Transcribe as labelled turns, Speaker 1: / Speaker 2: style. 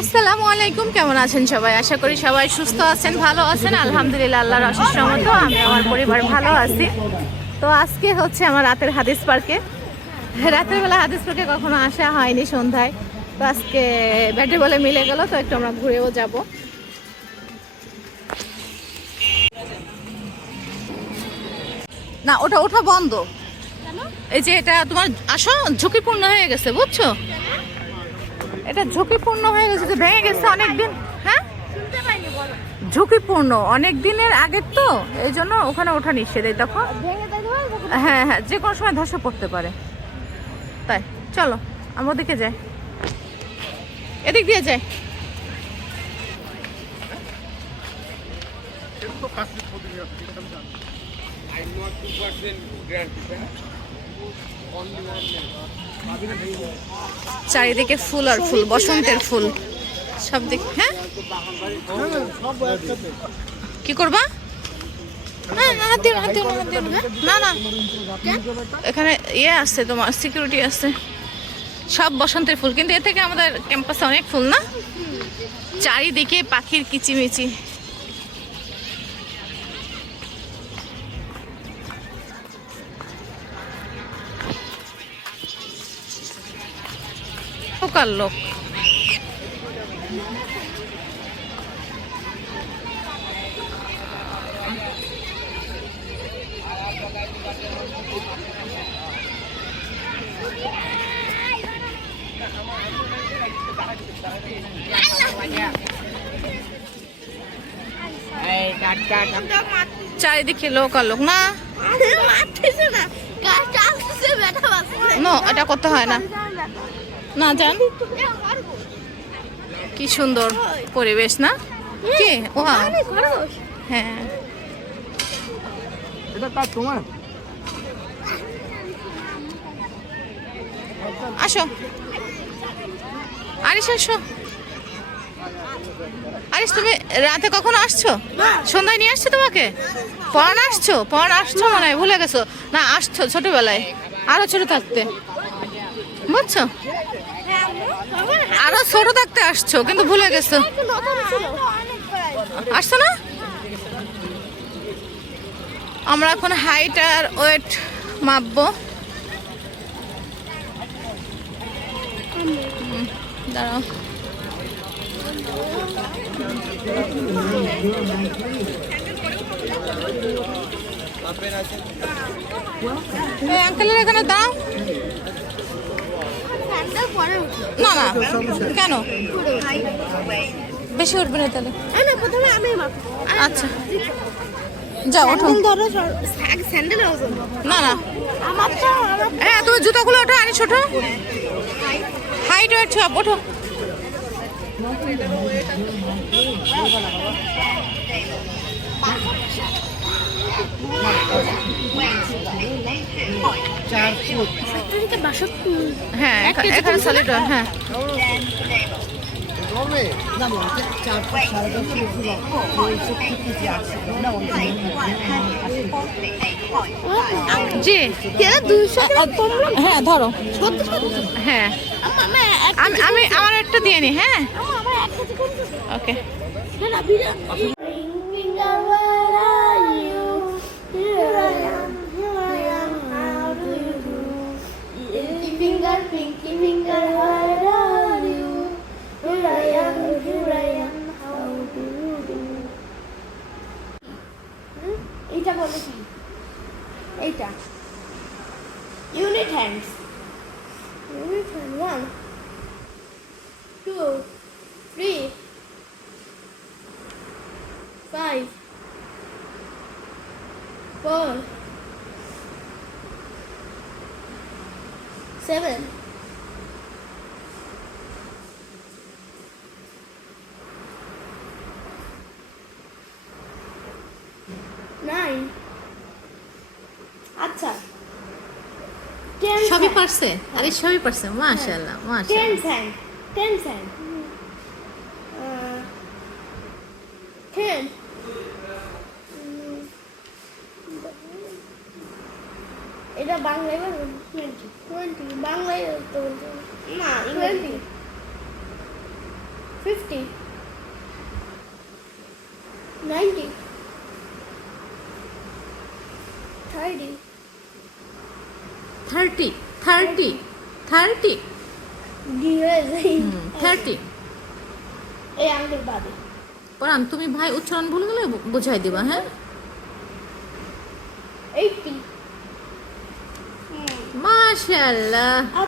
Speaker 1: আসসালামু আলাইকুম কেমন আছেন সবাই? আশা করি সবাই সুস্থ আছেন ভালো আছেন। আলহামদুলিল্লাহ আল্লাহর অশেষ রহমত। আমি আমার পরিবার ভালো আছি। তো আজকে হচ্ছে আমার রাতের হাদিস পার্কে। রাতের বেলা হাদিস পার্কে কখনো আসা হয়নি সন্ধ্যায়। তো আজকে ব্যাটে বলে মিলে গেল তো একটু আমরা ঘুরেও যাব। না ওটা ওটা বন্ধ। এই যে এটা তোমার আসো ঝুঁকিপূর্ণ হয়ে গেছে বুঝছ? এটা ঝুঁকিপূর্ণ হয়ে গেছে যে ভেঙে গেছে অনেকদিন হ্যাঁ? ঝুঁকিপূর্ণ অনেক দিনের আগের তো এই জন্য ওখানে ওঠা নিষেধ এই দেখো। হ্যাঁ হ্যাঁ যে কোনো সময় ধসে পড়তে পারে। তাই চলো আমরা ওদিকে যাই। এদিক দিয়ে যাই। চারিদিকে ফুল আর ফুল, বসন্তের ফুল। সব দিক হ্যাঁ? কি করবা? হ্যাঁ? না এখানে ইয়ে আছে তোমার সিকিউরিটি আছে। সব বসন্তের ফুল, কিন্তু এ থেকে আমাদের ক্যাম্পাসে অনেক ফুল না? চারিদিকে পাখির কিচিমিচি। লোকাল লোক চারিদিকে লোক আর লোক না নো এটা করতে হয় না না জান কি সুন্দর পরিবেশ না? কি? ও হ্যাঁ।
Speaker 2: তোমার?
Speaker 1: আসো। আরিস আসো। আরিস তুমি রাতে কখনো আসছো? সন্ধ্যায় নিয়ে আসছো তোমাকে? পড়ান আসছো? পড়ান আসছো মনে হয় ভুলে গেছো। না আসছো ছোটবেলায়। আরও ছোট থাকতে। বুঝছ? আরও ছোট থাকতে আসছো, কিন্তু ভুলে গেছো। আসছো না? আমরা এখন হাইট আর ওয়েট মাপবো। দাঁড়াও। এখানে দাও। না না। কেন? বেশি উঠবে না তাহলে। আচ্ছা। যাও ওঠো।
Speaker 3: স্যান্ডেল
Speaker 1: না না।
Speaker 3: আমার
Speaker 1: হ্যাঁ তুমি জুতোগুলো ওঠো আনিস ওঠো। হাইট ওয়েট সব ওঠো।
Speaker 3: বাষট্টি
Speaker 1: হ্যাঁ এখা- এখানে সলিড হ্যাঁ। জি।
Speaker 3: দুইশো
Speaker 1: হ্যাঁ ধরো। হ্যাঁ। আমি আমি আমার একটা দিয়ে নি হ্যাঁ। ওকে।
Speaker 3: finger, pinky finger, where are you? Here I am, here I am, how do you do? হুম? এইটা বলে কি এইটা unit hands unit hand one two three five, four, seven, nine. আচ্ছা ten
Speaker 1: সবই. পারছে আরে সবই পারছে মাশাআল্লাহ
Speaker 3: ten
Speaker 1: মাশাআল্লাহ
Speaker 3: cent. ten cent. Uh, ten. এটা বাংলায় বলব টোয়েন্টি টোয়েন্টি বাংলায় হবে। না twenty Fifty. Ninety. Thirty.
Speaker 1: Thirty thirty
Speaker 3: thirty
Speaker 1: thirty
Speaker 3: এই আঙ্কেল বাদে
Speaker 1: পরান তুমি ভাই উচ্চারণ ভুলে গেলে বুঝাই দিবা হ্যাঁ
Speaker 3: এইটটি
Speaker 1: মাশাআল্লাহ।